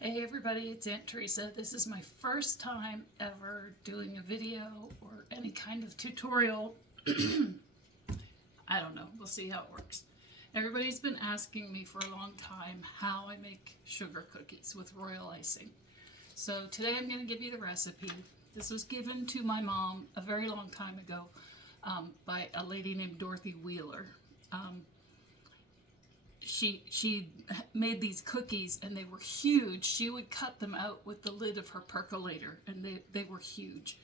Hey everybody, it's Aunt Teresa. This is my first time ever doing a video or any kind of tutorial. I don't know, we'll see how it works. Everybody's been asking me for a long time how I make sugar cookies with royal icing. So today I'm going to give you the recipe. This was given to my mom a very long time ago by a lady named Dorothy Wheeler. She made these cookies and they were huge. She would cut them out with the lid of her percolator and they were huge.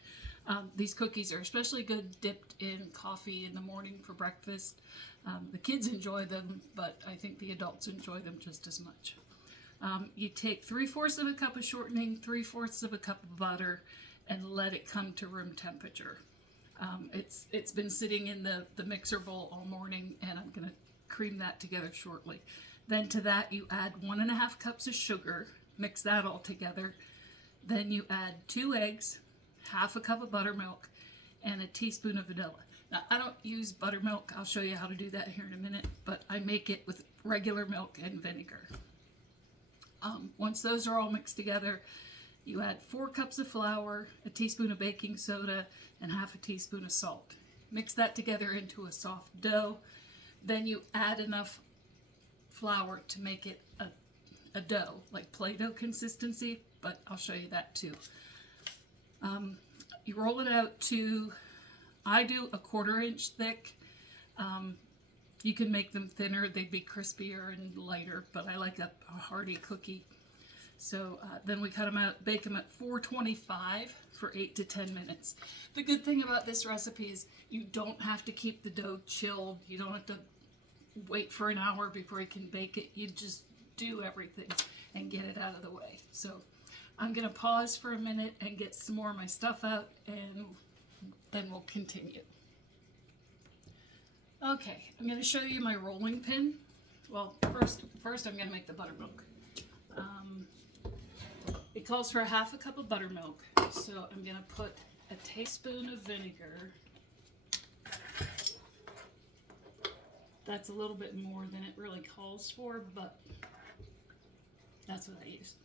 These cookies are especially good dipped in coffee in the morning for breakfast. The kids enjoy them, but I think the adults enjoy them just as much. You take 3/4 of a cup of shortening, 3/4 of a cup of butter, and let it come to room temperature. It's been sitting in the mixer bowl all morning, and I'm going to cream that together shortly. Then to that you add 1.5 cups of sugar, mix that all together. Then you add 2 eggs, half a cup of buttermilk, and a teaspoon of vanilla. Now I don't use buttermilk, I'll show you how to do that here in a minute, but I make it with regular milk and vinegar. Once those are all mixed together, you add 4 cups of flour, a teaspoon of baking soda, and half a teaspoon of salt. Mix that together into a soft dough. Then you add enough flour to make it a dough, like Play-Doh consistency, but I'll show you that too. You roll it out to, I do a 1/4 inch thick. You can make them thinner, they'd be crispier and lighter, but I like a hearty cookie. So then we cut them out, bake them at 425 for 8 to 10 minutes. The good thing about this recipe is you don't have to keep the dough chilled. You don't have to wait for an hour before you can bake it. You just do everything and get it out of the way. So I'm going to pause for a minute and get some more of my stuff out, and then we'll continue. Okay, I'm going to show you my rolling pin. Well, first I'm going to make the buttermilk. It calls for 1/2 cup of buttermilk, so I'm going to put a tablespoon of vinegar. That's a little bit more than it really calls for, but that's what I use.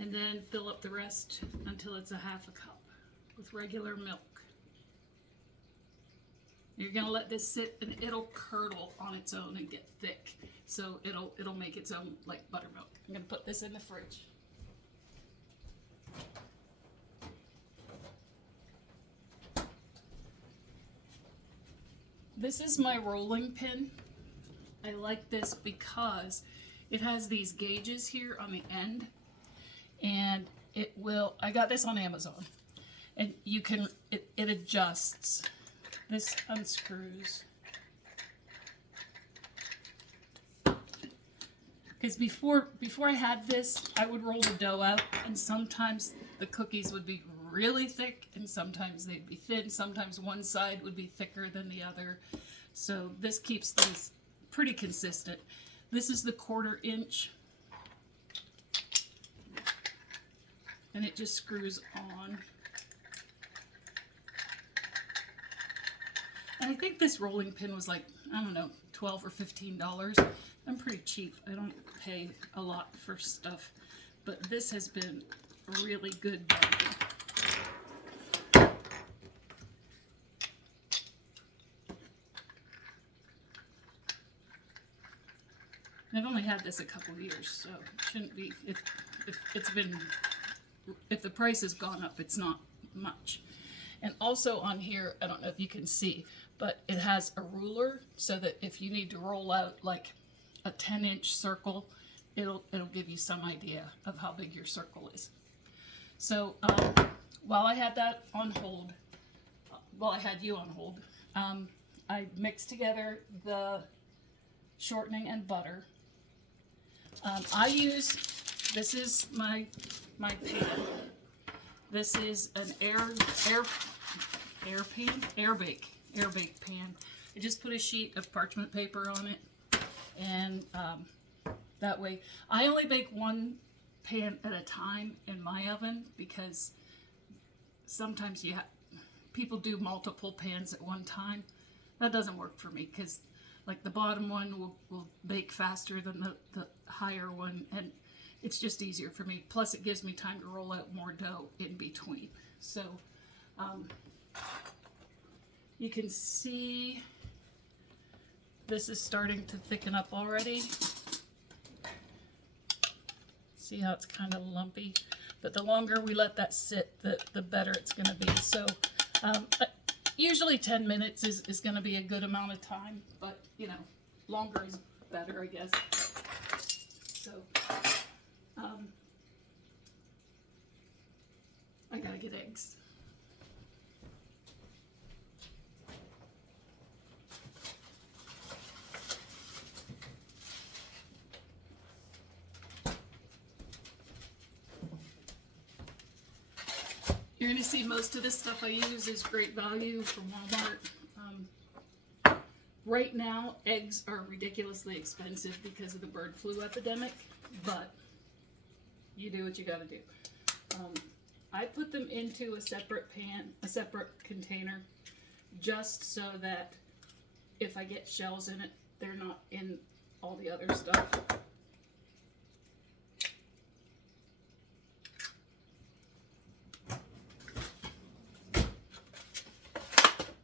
And then fill up the rest until it's 1/2 cup with regular milk. You're gonna let this sit and it'll curdle on its own and get thick. So it'll make its own like buttermilk. I'm gonna put this in the fridge. This is my rolling pin. I like this because it has these gauges here on the end, and I got this on Amazon, and you can, it adjusts. This unscrews. Because before I had this, I would roll the dough out, and sometimes the cookies would be really thick, and sometimes they'd be thin. Sometimes one side would be thicker than the other. So this keeps things pretty consistent. This is the 1/4 inch, and it just screws on. And I think this rolling pin was like, I don't know, $12 or $15. I'm pretty cheap. I don't pay a lot for stuff, but this has been a really good bargain. I've only had this a couple of years, so it shouldn't be, if the price has gone up, it's not much. And also on here, I don't know if you can see, but it has a ruler so that if you need to roll out like a 10-inch circle, it'll give you some idea of how big your circle is. So while I had that on hold, while I had you on hold, I mixed together the shortening and butter. This is my pan. This is an air bake pan. I just put a sheet of parchment paper on it, and that way I only bake one pan at a time in my oven, because sometimes people do multiple pans at one time. That doesn't work for me because like the bottom one will bake faster than the higher one, and it's just easier for me. Plus it gives me time to roll out more dough in between. So you can see this is starting to thicken up already. See how it's kind of lumpy? But the longer we let that sit, the better it's going to be. So usually 10 minutes is going to be a good amount of time, but you know, longer is better, I guess. So I gotta get eggs. You're going to see most of this stuff I use is great value from Walmart. Right now, eggs are ridiculously expensive because of the bird flu epidemic, but you do what you got to do. I put them into a separate a separate container, just so that if I get shells in it, they're not in all the other stuff.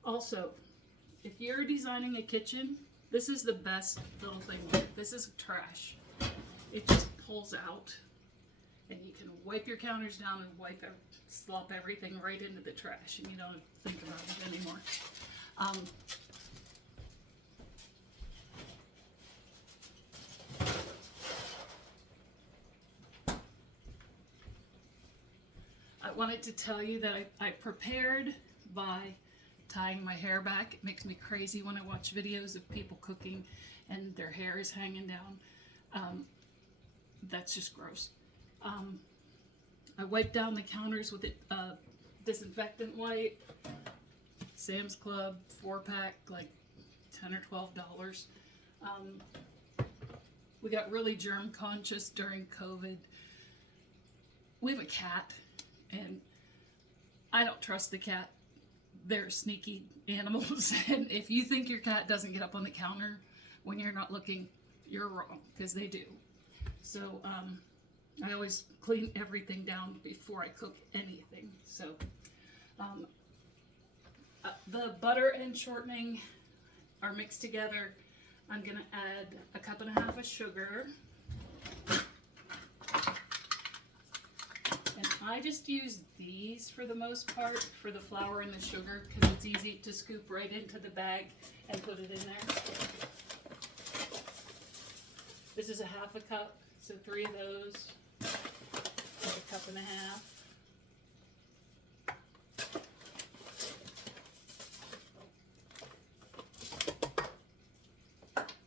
Also, if you're designing a kitchen, this is the best little thing. This is trash. It just pulls out, and you can wipe your counters down and slop everything right into the trash, and you don't think about it anymore. I wanted to tell you that I prepared by tying my hair back. It makes me crazy when I watch videos of people cooking and their hair is hanging down. That's just gross. I wiped down the counters with disinfectant wipe. Sam's Club 4-pack, like $10 or $12. We got really germ conscious during COVID. We have a cat, and I don't trust the cat. They're sneaky animals, and if you think your cat doesn't get up on the counter when you're not looking, you're wrong, because they do. So I always clean everything down before I cook anything. So the butter and shortening are mixed together. I'm gonna add 1.5 cups of sugar. And I just use these for the most part for the flour and the sugar because it's easy to scoop right into the bag and put it in there. This is 1/2 cup, so 3 of those, 1.5 cups.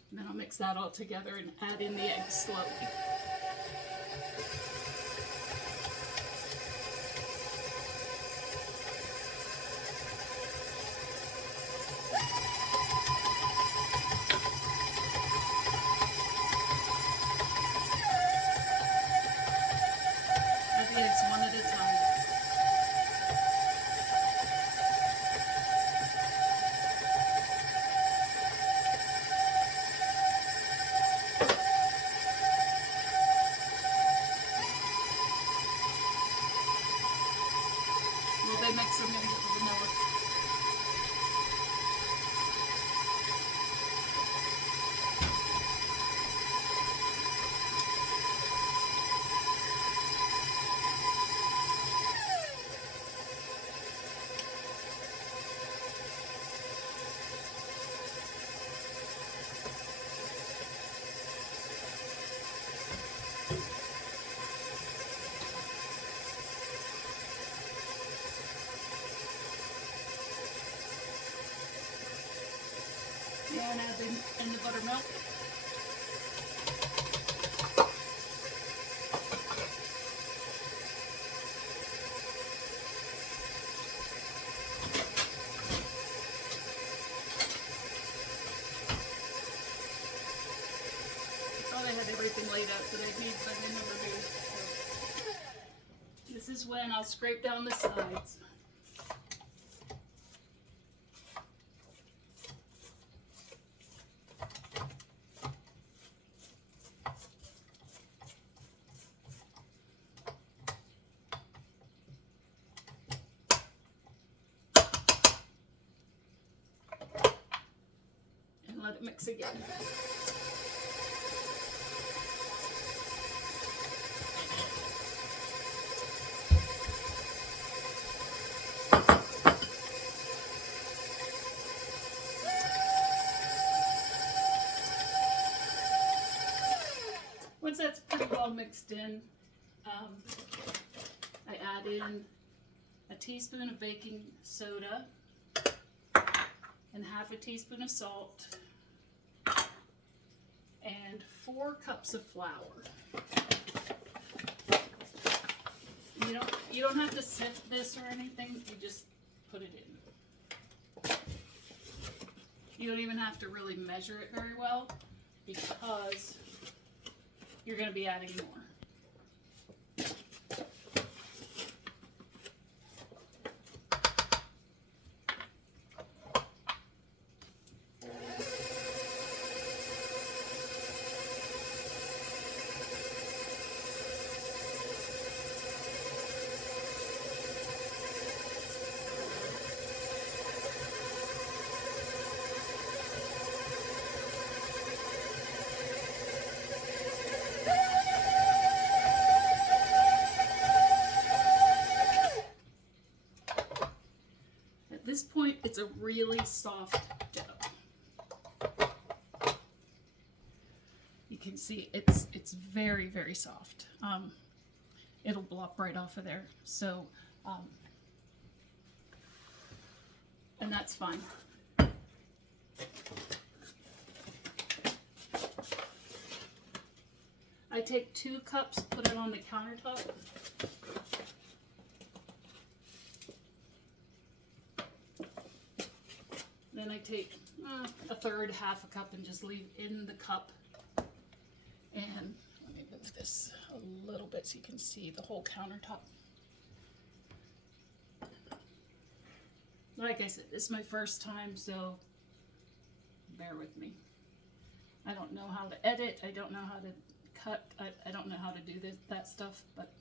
And then I'll mix that all together and add in the eggs slowly. One at a time. Will they mix them in with the vanilla? And add in the buttermilk. I thought I had everything laid out that I need, but I never do. So this is when I'll scrape down the sides. let it mix again. Once that's pretty well mixed in, I add in a teaspoon of baking soda and half a teaspoon of salt and 4 cups of flour. You don't have to sift this or anything, you just put it in. You don't even have to really measure it very well because you're going to be adding more. At this point, it's a really soft dough. You can see it's very, very soft. It'll blop right off of there. So, and that's fine. I take 2 cups, put it on the countertop. Then I take a third, half a cup, and just leave in the cup. And let me move this a little bit so you can see the whole countertop. Like I said, this is my first time, so bear with me. I don't know how to edit. I don't know how to cut. I don't know how to do that stuff, but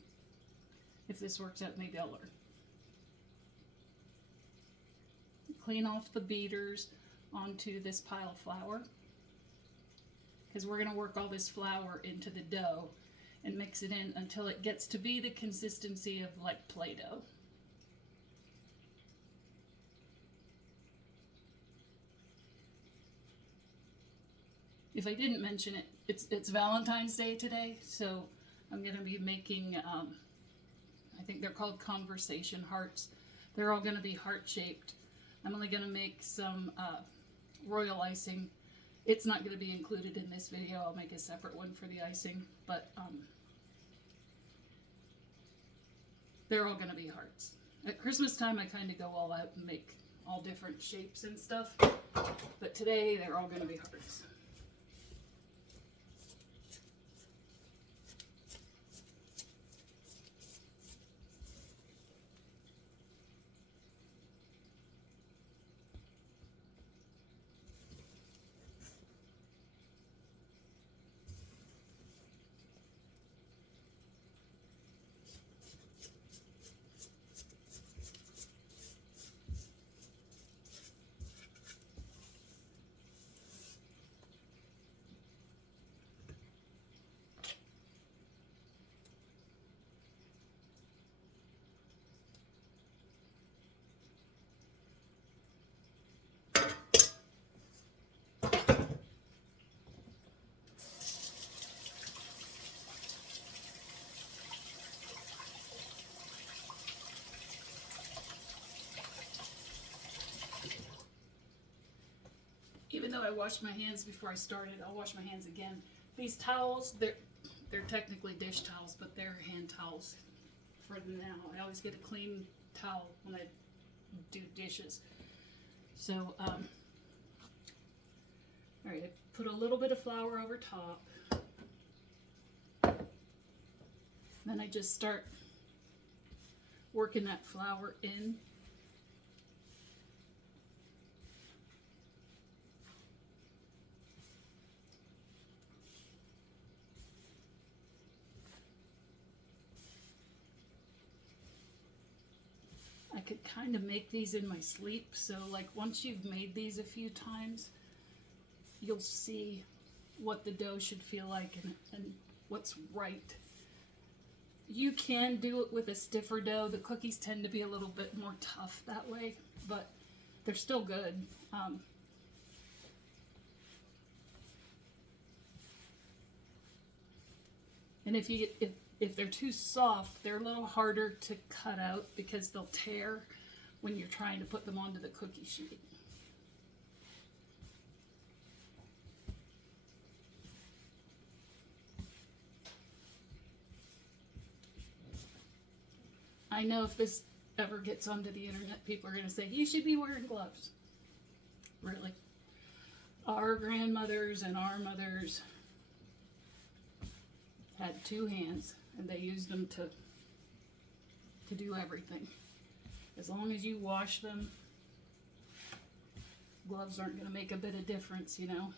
if this works out, maybe I'll learn. Clean off the beaters onto this pile of flour, because we're going to work all this flour into the dough and mix it in until it gets to be the consistency of like Play-Doh. If I didn't mention it, it's Valentine's Day today, so I'm going to be making, I think they're called conversation hearts. They're all going to be heart-shaped. I'm only going to make some royal icing. It's not going to be included in this video. I'll make a separate one for the icing, but they're all going to be hearts. At Christmas time, I kind of go all out and make all different shapes and stuff, but today they're all going to be hearts. Even though I washed my hands before I started, I'll wash my hands again. These towels, they're technically dish towels, but they're hand towels for now. I always get a clean towel when I do dishes. So, all right, I put a little bit of flour over top. Then I just start working that flour in. I could kind of make these in my sleep, so like once you've made these a few times, you'll see what the dough should feel like and what's right. You can do it with a stiffer dough. The cookies tend to be a little bit more tough that way, but they're still good. And if they're too soft, they're a little harder to cut out because they'll tear when you're trying to put them onto the cookie sheet. I know if this ever gets onto the internet, people are going to say, you should be wearing gloves. Really? Our grandmothers and our mothers had two hands, and they used them to do everything. As long as you wash them, gloves aren't going to make a bit of difference, you know.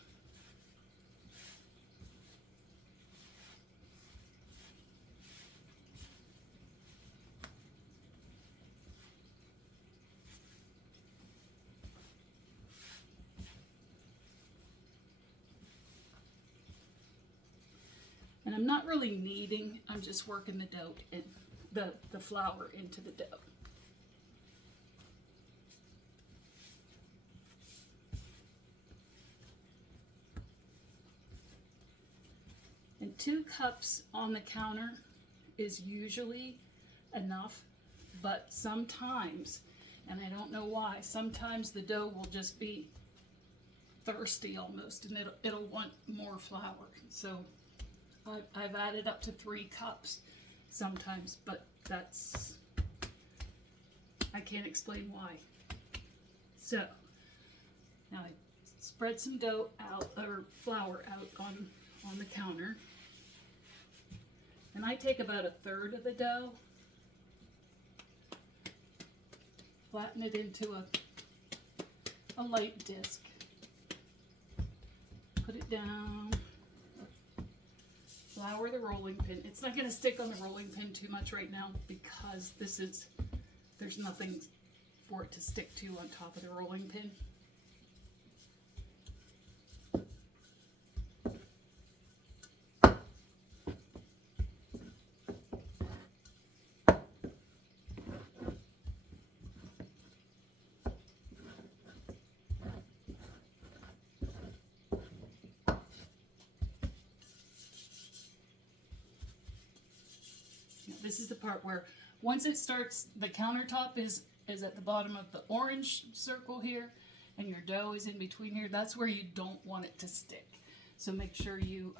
And I'm not really kneading, I'm just working the dough in, the flour into the dough. And 2 cups on the counter is usually enough, but sometimes, and I don't know why, sometimes the dough will just be thirsty almost, and it'll want more flour. So I've added up to 3 cups sometimes, but I can't explain why. So now I spread some dough out, or flour out on the counter, and I take about 1/3 of the dough, flatten it into a light disc, put it down, flour the rolling pin. It's not going to stick on the rolling pin too much right now because there's nothing for it to stick to on top of the rolling pin. This is the part where once it starts, the countertop is at the bottom of the orange circle here, and your dough is in between here. That's where you don't want it to stick. So make sure you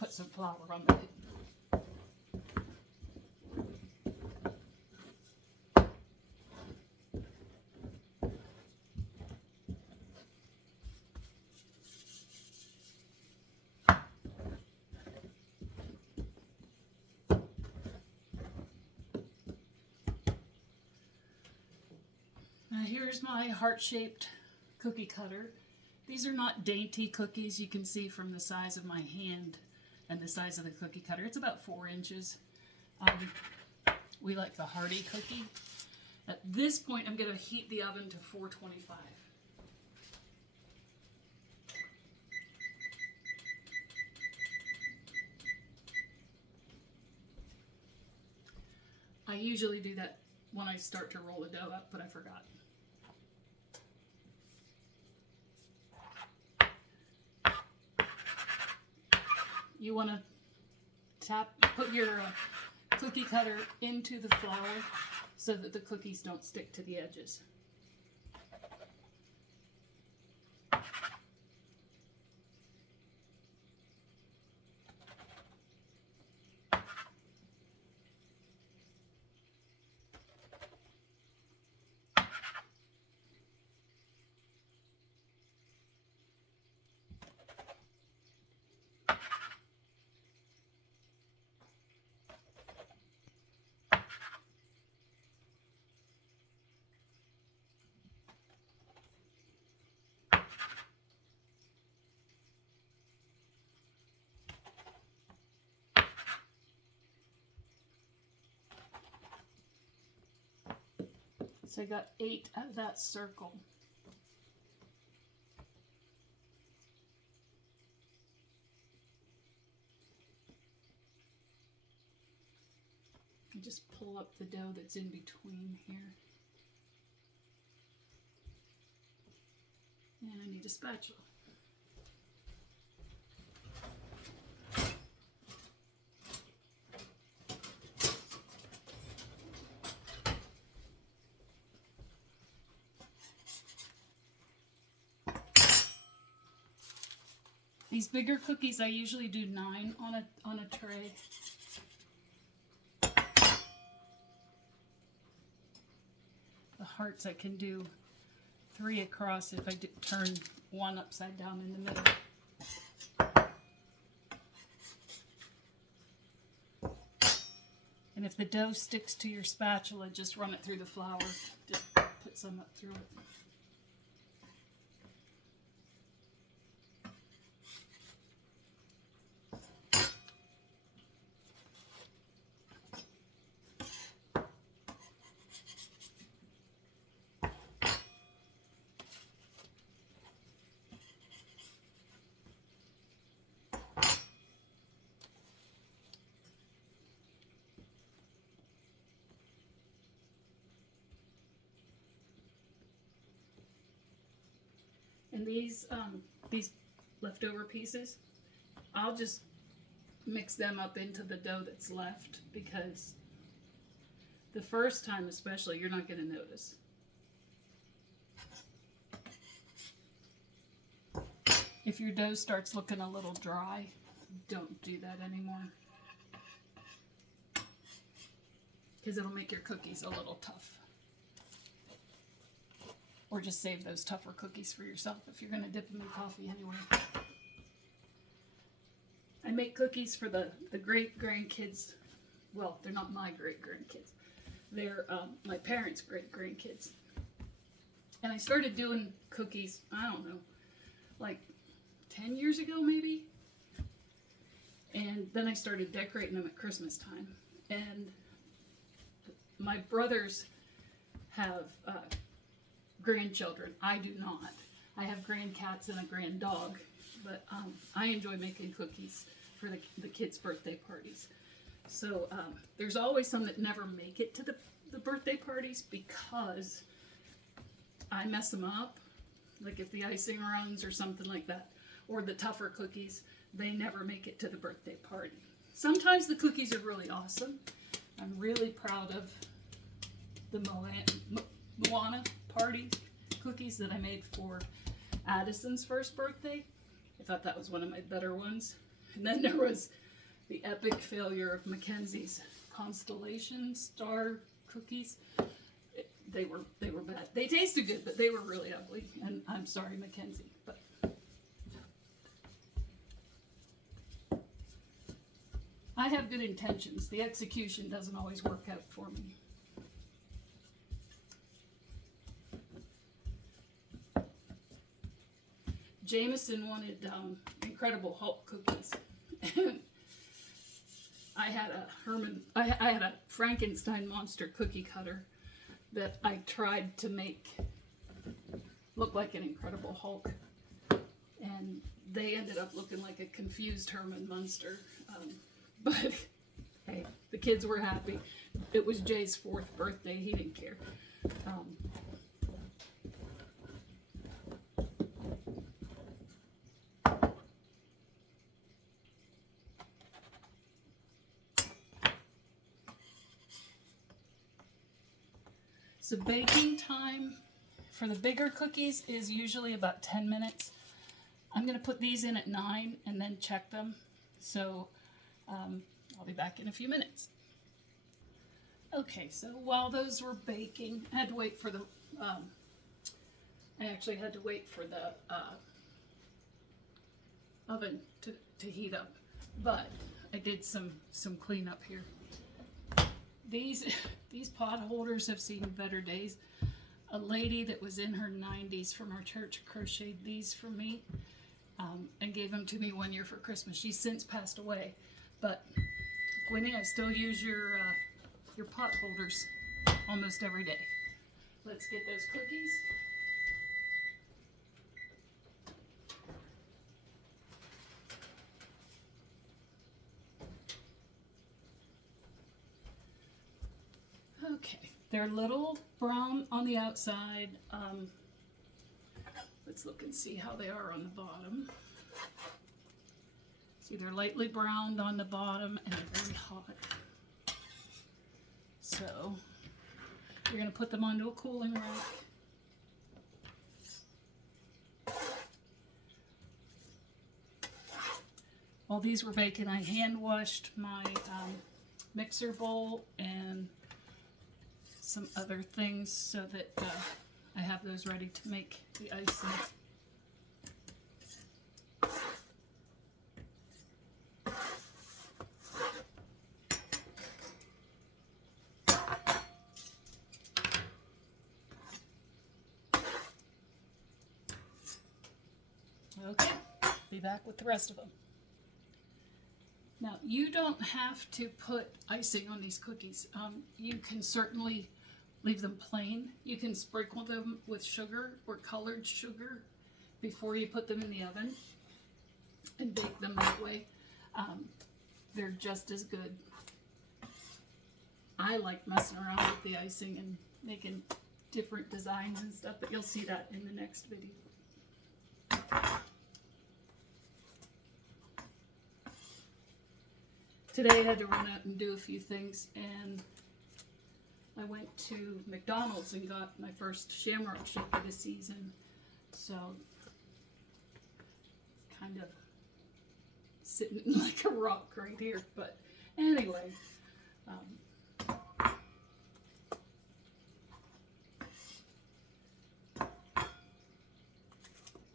put some flour on the pin. Now here's my heart-shaped cookie cutter. These are not dainty cookies. You can see from the size of my hand and the size of the cookie cutter. It's about 4 inches. We like the hearty cookie. At this point, I'm going to heat the oven to 425. I usually do that when I start to roll the dough up, but I forgot. You want to put your cookie cutter into the flour so that the cookies don't stick to the edges. So I got 8 of that circle. And just pull up the dough that's in between here. And I need a spatula. These bigger cookies, I usually do 9 on a tray. The hearts I can do 3 across if I turn one upside down in the middle. And if the dough sticks to your spatula, just run it through the flour. Just put some up through it. And these leftover pieces, I'll just mix them up into the dough that's left, because the first time especially, you're not going to notice. If your dough starts looking a little dry, don't do that anymore, because it'll make your cookies a little tough. Or just save those tougher cookies for yourself if you're going to dip them in coffee anyway. I make cookies for the great-grandkids. Well, they're not my great-grandkids. They're my parents' great-grandkids. And I started doing cookies, I don't know, like 10 years ago maybe. And then I started decorating them at Christmas time. And my brothers have grandchildren. I do not. I have grandcats and a grand dog, but I enjoy making cookies for the kids' birthday parties. So there's always some that never make it to the birthday parties because I mess them up. Like if the icing runs or something like that, or the tougher cookies, they never make it to the birthday party. Sometimes the cookies are really awesome. I'm really proud of the Moana party cookies that I made for Addison's first birthday. I thought that was one of my better ones. And then there was the epic failure of Mackenzie's Constellation Star cookies. They were bad. They tasted good, but they were really ugly. And I'm sorry, Mackenzie, but I have good intentions. The execution doesn't always work out for me. Jameson wanted Incredible Hulk cookies. And I had a Frankenstein monster cookie cutter that I tried to make look like an Incredible Hulk. And they ended up looking like a confused Herman Munster. But hey, the kids were happy. It was Jay's 4th birthday. He didn't care. So baking time for the bigger cookies is usually about 10 minutes. I'm going to put these in at 9 and then check them. So I'll be back in a few minutes. Okay, so while those were baking, I had to wait for the, I actually had to wait for the oven to heat up, but I did some cleanup here. These pot holders have seen better days. A lady that was in her 90s from our church crocheted these for me and gave them to me one year for Christmas. She's since passed away, but Gwenny, I still use your pot holders almost every day. Let's get those cookies. Okay, they're a little brown on the outside. Let's look and see how they are on the bottom. See, they're lightly browned on the bottom and they're very hot. So we're going to put them onto a cooling rack. While these were baking, I hand washed my mixer bowl and some other things so that I have those ready to make the icing. Okay, be back with the rest of them. Now, you don't have to put icing on these cookies. You can certainly leave them plain. You can sprinkle them with sugar or colored sugar before you put them in the oven and bake them that way. They're just as good. I like messing around with the icing and making different designs and stuff, but you'll see that in the next video. Today I had to run out and do a few things, and I went to McDonald's and got my first shamrock shake of the season. So it's kind of sitting like a rock right here. But anyway,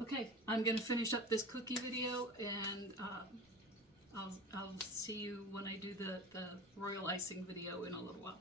okay, I'm going to finish up this cookie video, and I'll see you when I do the royal icing video in a little while.